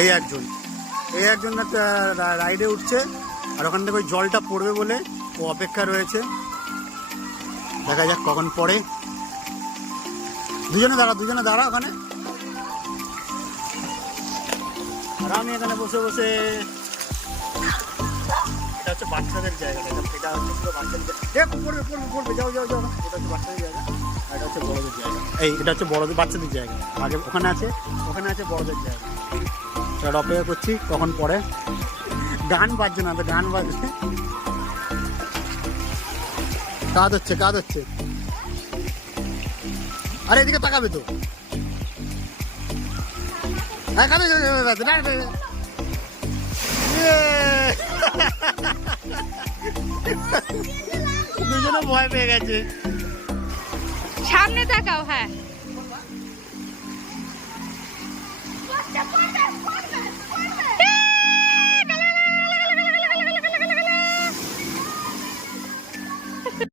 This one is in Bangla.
এই একজন রাইডে উঠছে, আর ওখান থেকে ওই জলটা পড়বে বলে ও অপেক্ষা রয়েছে। দেখা যাক কখন পড়ে। দুজনে দাঁড়া ওখানে। আর আমি এখানে বসে বসে, এটা হচ্ছে বাচ্চাদের জায়গাটা, এটা হচ্ছে পুরো বাচ্চাদের পড়বে যাও। এটা হচ্ছে বাচ্চাদের জায়গা, আর এটা হচ্ছে বড়দের জায়গা। এটা হচ্ছে বাচ্চাদের জায়গা। আগে ওখানে আছে বড়দের জায়গা। এটা অপেক্ষা করছি কখন পড়ে। গান বাজছে না তো, গান বাজছে। কাজ হচ্ছে। আরে এদিকে তাকাবে তো। দুজনে ভয় পেয়ে গেছে। সামনে তাকাও। হ্যাঁ